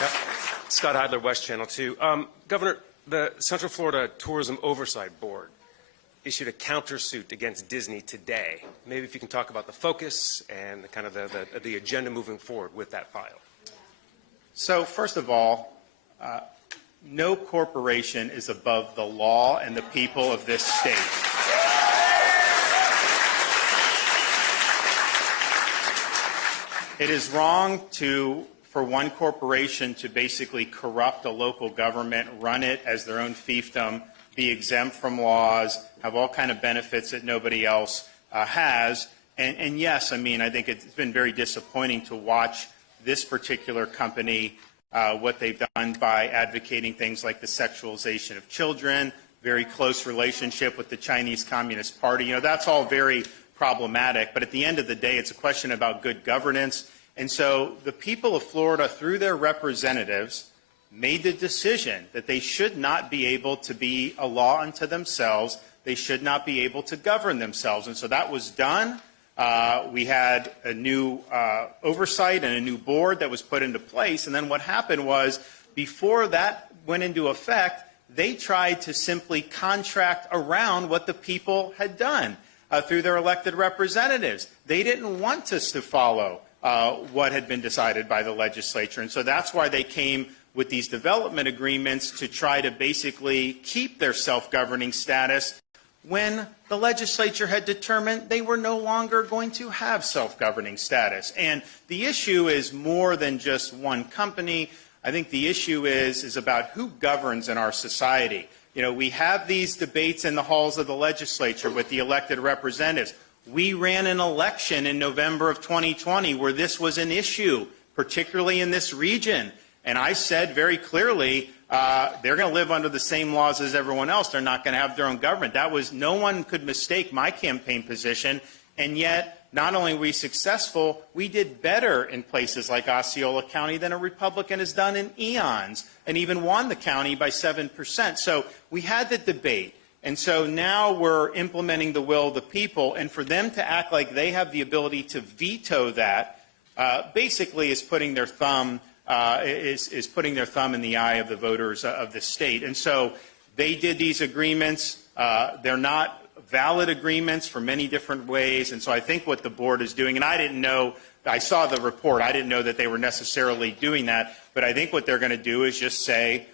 Yep. Scott Heidler, West Channel 2. Governor, the Central Florida Tourism Oversight Board issued a countersuit against Disney today. Maybe if you can talk about the focus and the kind of the agenda moving forward with that file. So first of all, no corporation is above the law and the people of this state. It is wrong for one corporation to basically corrupt a local government, run it as their own fiefdom, be exempt from laws, have all kind of benefits that nobody else has. And yes, I mean, I think it's been very disappointing to watch this particular company, what they've done by advocating things like the sexualization of children, very close relationship with the Chinese Communist Party. You know, that's all very problematic. But at the end of the day, it's a question about good governance. And so the people of Florida, through their representatives, made the decision that they should not be able to be a law unto themselves. They should not be able to govern themselves. And so that was done. We had a new oversight and a new board that was put into place. And then what happened was, before that went into effect, they tried to simply contract around what the people had done through their elected representatives. They didn't want us to follow what had been decided by the legislature. And so that's why they came with these development agreements to try to basically keep their self-governing status when the legislature had determined they were no longer going to have self-governing status. And the issue is more than just one company. I think the issue is about who governs in our society. You know, we have these debates in the halls of the legislature with the elected representatives. We ran an election in November of 2020 where this was an issue, particularly in this region. And I said very clearly, they're going to live under the same laws as everyone else. They're not going to have their own government. That was, no one could mistake my campaign position. And yet, not only were we successful, we did better in places like Osceola County than a Republican has done in eons, and even won the county by 7%. So we had the debate. And so now we're implementing the will of the people. And for them to act like they have the ability to veto that basically is putting their thumb is putting their thumb in the eye of the voters of the state. And so they did these agreements. They're not valid agreements for many different ways. And so I think what the board is doing, and I didn't know, I saw the report, I didn't know that they were necessarily doing that, but I think what they're going to do is just say,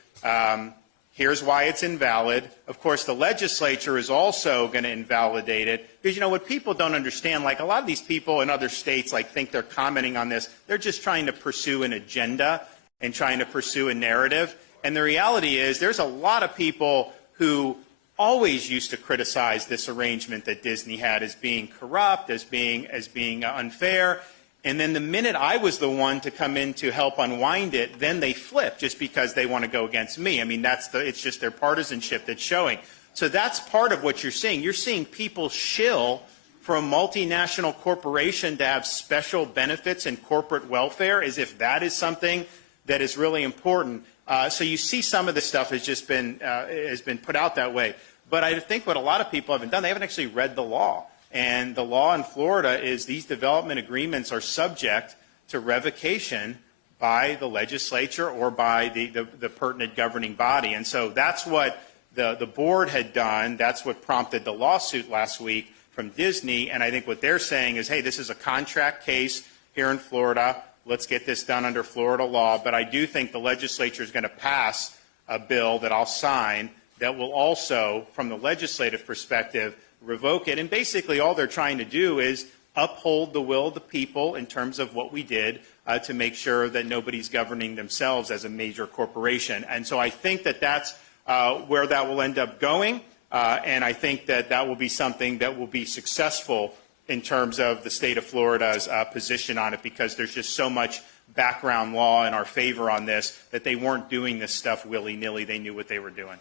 here's why it's invalid. Of course, the legislature is also going to invalidate it. Because, you know, what people don't understand, like a lot of these people in other states like think they're commenting on this. They're just trying to pursue an agenda and trying to pursue a narrative. And the reality is there's a lot of people who always used to criticize this arrangement that Disney had as being corrupt, as being unfair. And then the minute I was the one to come in to help unwind it, then they flip just because they want to go against me. I mean, it's just their partisanship that's showing. So that's part of what you're seeing. You're seeing people shill for a multinational corporation to have special benefits and corporate welfare as if that is something that is really important. So you see some of the stuff has been put out that way. But I think what a lot of people haven't done, they haven't actually read the law. And the law in Florida is these development agreements are subject to revocation by the legislature or by the pertinent governing body. And so that's what the board had done. That's what prompted the lawsuit last week from Disney. And I think what they're saying is, hey, this is a contract case here in Florida. Let's get this done under Florida law. But I do think the legislature is going to pass a bill that I'll sign that will also, from the legislative perspective, revoke it. And basically all they're trying to do is uphold the will of the people in terms of what we did to make sure that nobody's governing themselves as a major corporation. And so I think that that's where that will end up going. And I think that that will be something that will be successful in terms of the state of Florida's position on it, because there's just so much background law in our favor on this that they weren't doing this stuff willy-nilly. They knew what they were doing.